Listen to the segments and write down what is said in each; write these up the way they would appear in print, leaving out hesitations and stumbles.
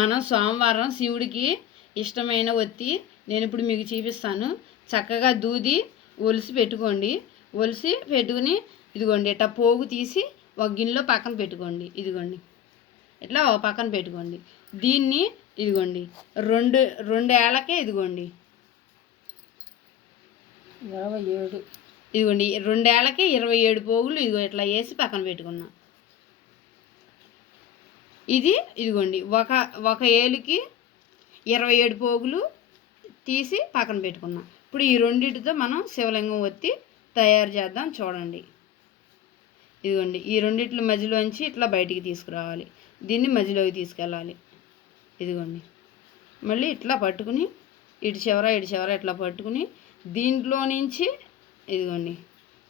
మనం సోమవారం శివుడికి ఇష్టమైన ఒత్తి నేను ఇప్పుడు మీకు చూపిస్తాను. చక్కగా దూది ఒలిసి పెట్టుకోండి. ఒలిసి పెట్టుకుని ఇదిగోండి ఇట్లా పోగు తీసి ఒక గిన్నెలో పక్కన పెట్టుకోండి. ఇదిగోండి ఇట్లా ఒక పక్కన పెట్టుకోండి. దీన్ని ఇదిగోండి రెండేళ్లకే ఇదిగోండి 27 ఇదిగోండి 2 ఏళ్ళకే 27 పోగులు ఇదిగో ఇట్లా వేసి పక్కన పెట్టుకున్నా. ఇది ఇదిగోండి ఒక ఏలుకి 27 పోగులు తీసి పక్కన పెట్టుకున్నాం. ఇప్పుడు ఈ రెండింటితో మనం శివలింగం ఒత్తి తయారు చేద్దాం. చూడండి ఇదిగోండి ఈ రెండిట్ల మధ్యలోంచి ఇట్లా బయటికి తీసుకురావాలి. దీన్ని మధ్యలోకి తీసుకెళ్ళాలి. ఇదిగోండి మళ్ళీ ఇట్లా పట్టుకుని ఇటు చివర ఇట్లా పట్టుకుని దీంట్లో నుంచి ఇదిగోండి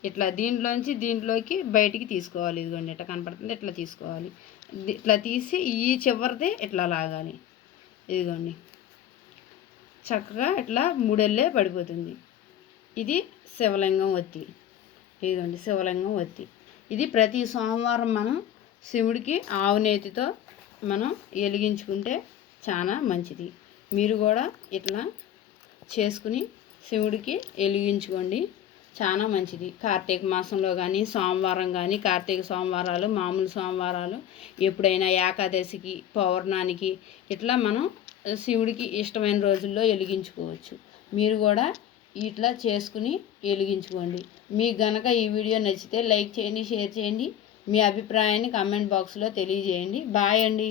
ఇట్లా దీంట్లోంచి దీంట్లోకి బయటికి తీసుకోవాలి. ఇదిగోండి ఇట్లా కనపడుతుంది. ఇట్లా తీసుకోవాలి. ఇట్లా తీసి ఈ చివరిది ఇట్లా లాగాలి. ఇదిగోండి చక్కగా ఇట్లా మూడెళ్ళే పడిపోతుంది. ఇది శివలింగం ఒత్తి. ఇదిగోండి శివలింగం ఒత్తి. ఇది ప్రతి సోమవారం మనం శివుడికి ఆవు నేతితో మనం వెలిగించుకుంటే చాలా మంచిది. మీరు కూడా ఇట్లా చేసుకుని శివుడికి వెలిగించుకోండి. చాలా మంచిది. కార్తీక మాసంలో కానీ సోమవారం కానీ కార్తీక సోమవారాలు మామూలు సోమవారాలు ఎప్పుడైనా ఏకాదశికి పౌర్ణానికి ఇట్లా మనం శివుడికి ఇష్టమైన రోజుల్లో వెలిగించుకోవచ్చు. మీరు కూడా ఇట్లా చేసుకుని వెలిగించుకోండి. మీకు గనక ఈ వీడియో నచ్చితే లైక్ చేయండి, షేర్ చేయండి. మీ అభిప్రాయాన్ని కామెంట్ బాక్స్లో తెలియజేయండి. బాయ్ అండి.